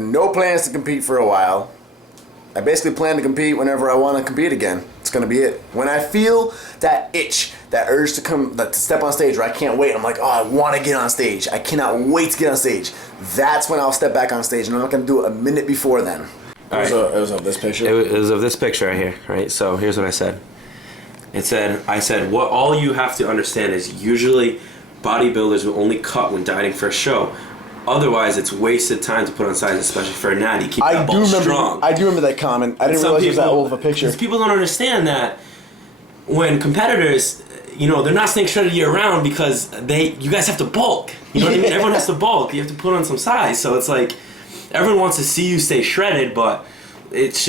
have no plans to compete for a while. I basically plan to compete whenever I want to compete again. It's going to be it. When I feel that itch, that urge to step on stage where I can't wait, I'm like, oh, I want to get on stage. I cannot wait to get on stage. That's when I'll step back on stage, and I'm not going to do it a minute before then. It was of this picture? It was of this picture right here, right? So here's what I said. I said, what all you have to understand is usually bodybuilders will only cut when dieting for a show. Otherwise, it's wasted time to put on size, especially for a natty. Keep that ball strong. I do remember that comment. I didn't realize it was that old of a picture. Because people don't understand that when competitors, they're not staying shredded year round because you guys have to bulk. You know what I mean? Everyone has to bulk. You have to put on some size. So it's like everyone wants to see you stay shredded, but it's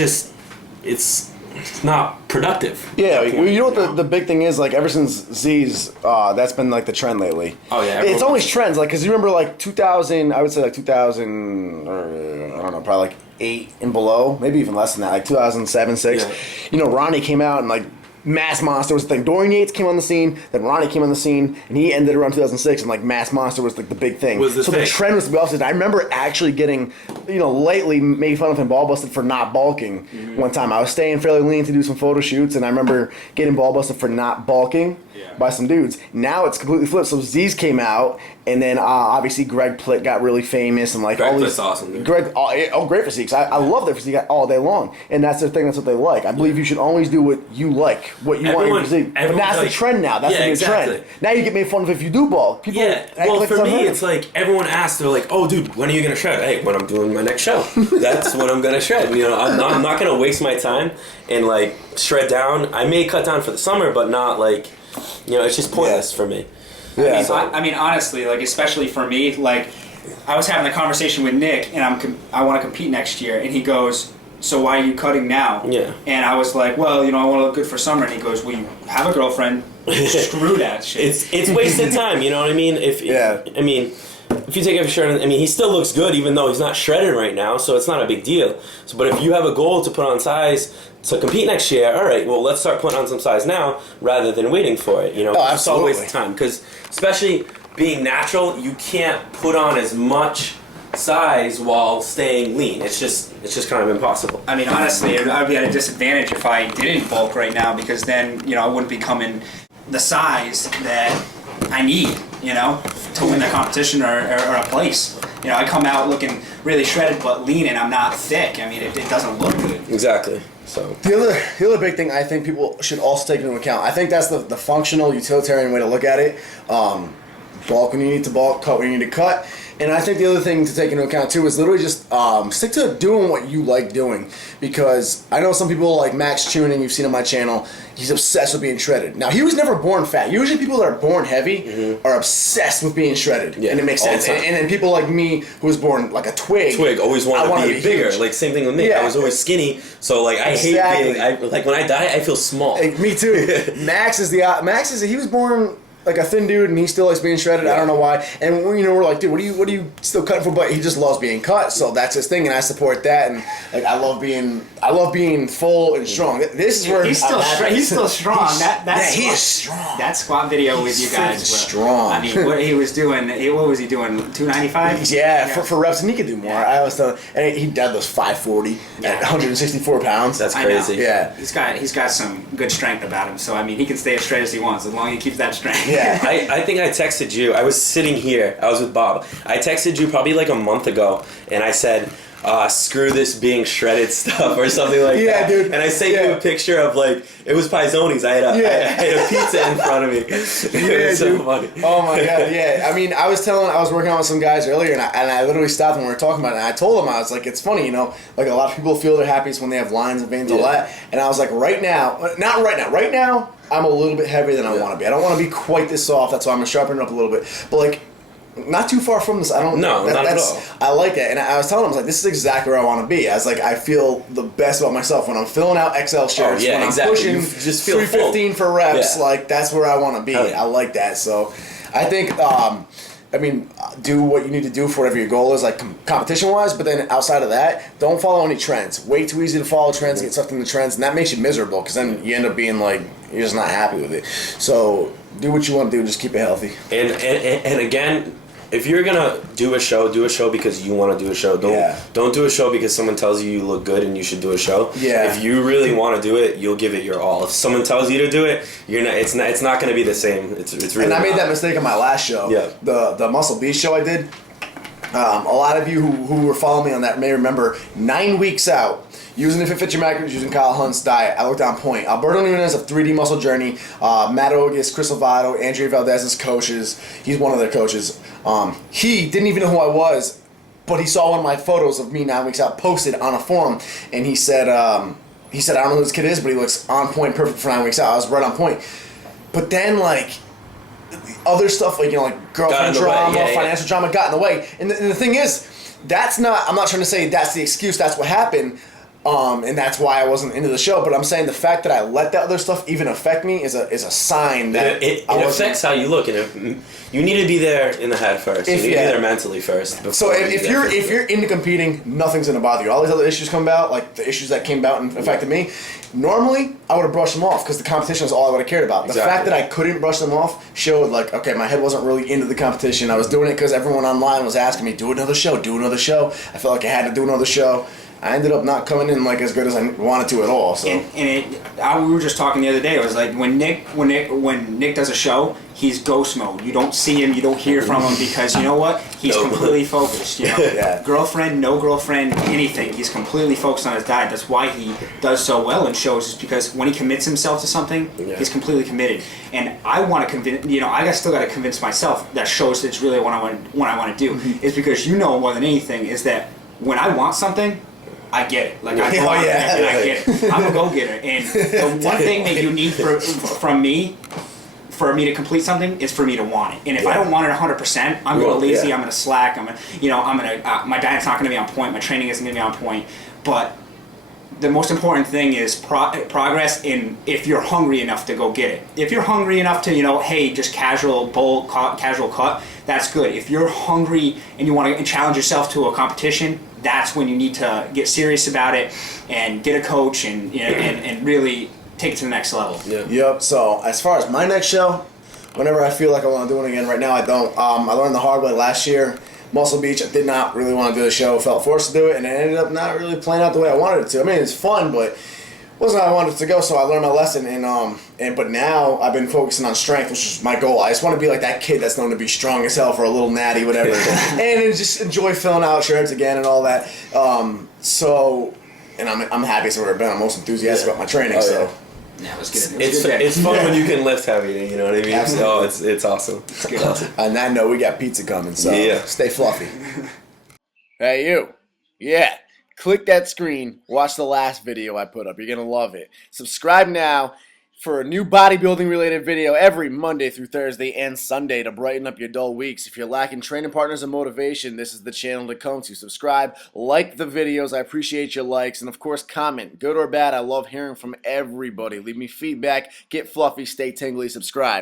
not productive. Yeah, you know what the big thing is? Like, ever since Z's, that's been like the trend lately. Oh yeah, it's always trends. Like, because you remember like 2000, I would say like 2000, or I don't know, probably like 8 and below, maybe even less than that, like 2007, 6. Yeah. Ronnie came out and like Mass Monster was the thing. Dorian Yates came on the scene, then Ronnie came on the scene, and he ended around 2006, and like Mass Monster was like the big thing. The trend was to be opposite. I remember actually getting, lately made fun of him ball busted for not bulking. One time I was staying fairly lean to do some photo shoots, and I remember getting ball busted for not bulking by some dudes. Now it's completely flipped. So Z's came out, and then obviously Greg Plitt got really famous, and like Greg all these. Plitt's awesome. Dude. Greg, great physiques. I love their physique all day long, and that's their thing. That's what they like. I believe you should always do what you like, what you want in your physique. But that's the trend now. That's the new trend. Now you get made fun of if you do bulk. People well, for me, it's like everyone asks. They're like, "Oh, dude, when are you gonna shred?" Hey, when I'm doing my next show, that's when I'm gonna shred. I'm not gonna waste my time and like shred down. I may cut down for the summer, but not like, it's just pointless for me. Yeah. I mean, honestly, like, especially for me, like, I was having a conversation with Nick, and I want to compete next year, and he goes, "So why are you cutting now?" Yeah. And I was like, "Well, I want to look good for summer." And he goes, "Well, you have a girlfriend. Screw that shit." It's wasted time. You know what I mean? If you take a shirt, he still looks good even though he's not shredded right now, so it's not a big deal. So, but if you have a goal to put on size to compete next year, all right, well, let's start putting on some size now rather than waiting for it. It's all a waste of time because, especially being natural, you can't put on as much size while staying lean. It's just kind of impossible. I mean, honestly, I'd be at a disadvantage if I didn't bulk right now, because then I wouldn't be coming the size that I need, to win the competition or a place. I come out looking really shredded but lean, and I'm not thick. I mean, it doesn't look good. Exactly. So the other big thing I think people should also take into account, I think that's the functional, utilitarian way to look at it. Bulk when you need to bulk, cut when you need to cut. And I think the other thing to take into account too is literally just stick to doing what you like doing. Because I know some people like Max Tuning, you've seen on my channel, he's obsessed with being shredded. Now, he was never born fat. Usually people that are born heavy are obsessed with being shredded. Yeah, and it makes sense. And then people like me, who was born like a twig. Always wanted to be bigger. Huge. Like, same thing with me. Yeah. I was always skinny. So like, I hate being, like when I die, I feel small. Hey, me too. Max is he was born like a thin dude, and he still likes being shredded. Yeah. I don't know why. And we're like, dude, what are you still cutting for? But he just loves being cut, so that's his thing, and I support that. And like, I love being full and strong. This is where he's still strong. He is strong. That squat video with you guys was strong. I mean, what he was doing? What was he doing? 295. Yeah, for reps, and he could do more. I was telling, and he did those 540 at 164 pounds. That's crazy. Yeah, he's got some good strength about him. So I mean, he can stay as straight as he wants as long as he keeps that strength. Yeah. I think I texted you. I was sitting here. I was with Bob. I texted you probably like a month ago, and I said, screw this being shredded stuff or something like that. Yeah, dude. And I sent you a picture of like, it was Pizoni's. I had a pizza in front of me. It was so funny. Oh my God, yeah. I mean, I was working out with some guys earlier, and I literally stopped when we were talking about it, and I told them, I was like, it's funny, like a lot of people feel their happiest when they have lines and veins, all that. And I was like, right now, I'm a little bit heavier than I want to be. I don't want to be quite this soft. That's why I'm going to sharpen it up a little bit. But like, not too far from this. Not at all. I like that. And I was telling him, I was like, this is exactly where I want to be. I was like, I feel the best about myself when I'm filling out XL shirts. When I'm pushing just feel 315 for reps. Yeah. Like, that's where I want to be. I like that. So I think, do what you need to do for whatever your goal is, like competition-wise, but then outside of that, don't follow any trends. Way too easy to follow trends, get sucked into trends, and that makes you miserable, because then you end up being like, you're just not happy with it. So do what you want to do, just keep it healthy. And again, if you're gonna do a show because you want to do a show. Don't do a show because someone tells you look good and you should do a show. Yeah. If you really want to do it, you'll give it your all. If someone tells you to do it, you're not. It's not gonna be the same. It's really. And I made not. that mistake on my last show. Yeah. The Muscle Beast show I did. A lot of you who were following me on that may remember 9 weeks out, using If It Fits Your Macros, using Kyle Hunt's diet, I looked on point. Alberto Nunez of 3D Muscle Journey, Matt Ogus, Chris Lovato, Andrea Valdez's coaches. He's one of their coaches. He didn't even know who I was, but he saw one of my photos of me 9 weeks out posted on a forum, and he said, I don't know who this kid is, but he looks on point, perfect for 9 weeks out. I was right on point. But then, like, other stuff, like, like girlfriend drama, financial drama got in the way. And the thing is, I'm not trying to say that's the excuse, that's what happened, and that's why I wasn't into the show, but I'm saying the fact that I let that other stuff even affect me is a sign that it affects how you look, and you need to be there in the head first. You need to be there mentally first. So if you're into competing, nothing's gonna bother you. All these other issues come about, like the issues that came about and affected me. Normally, I would have brushed them off because the competition was all I would have cared about. The fact that I couldn't brush them off showed, like, okay, my head wasn't really into the competition. I was doing it because everyone online was asking me, do another show. I felt like I had to do another show. I ended up not coming in like as good as I wanted to at all. So we were just talking the other day. It was like when Nick does a show, he's ghost mode. You don't see him, you don't hear from him because you know what? He's completely focused. You know, girlfriend, no girlfriend, anything. He's completely focused on his diet. That's why he does so well in shows. Is because when he commits himself to something, he's completely committed. And I want to convince. I still got to convince myself that shows that's really what I want to do. Is because more than anything is that when I want something, I get it. Like I go out there and I get it. I'm a go-getter. And the one thing that you need from me, for me to complete something, is for me to want it. And if I don't want it 100%, I'm going to lazy. I'm going to slack. My diet's not going to be on point. My training isn't going to be on point. But the most important thing is progress in if you're hungry enough to go get it. If you're hungry enough to, hey, just casual cut, that's good. If you're hungry and you want to challenge yourself to a competition, that's when you need to get serious about it and get a coach and really take it to the next level. Yeah. Yep. So as far as my next show, whenever I feel like I want to do it again, right now I don't. I learned the hard way last year. Muscle Beach, I did not really want to do the show. Felt forced to do it, and it ended up not really playing out the way I wanted it to. I mean, it's fun, but wasn't how I wanted it to go. So I learned my lesson, but now I've been focusing on strength, which is my goal. I just want to be like that kid that's known to be strong as hell for a little natty, whatever, and just enjoy filling out shirts again and all that. And I'm happiest I've ever been. I'm most enthusiastic about my training. Yeah, it was good. It's fun when you can lift heavy. You know what I mean? Absolutely. So it's awesome. It's good. On that note, we got pizza coming, so stay fluffy. Hey, you. Yeah. Click that screen. Watch the last video I put up. You're going to love it. Subscribe now for a new bodybuilding related video every Monday through Thursday and Sunday to brighten up your dull weeks. If you're lacking training partners and motivation, this is the channel to come to. Subscribe, like the videos. I appreciate your likes, and of course comment. Good or bad, I love hearing from everybody. Leave me feedback. Get fluffy, stay tingly, subscribe.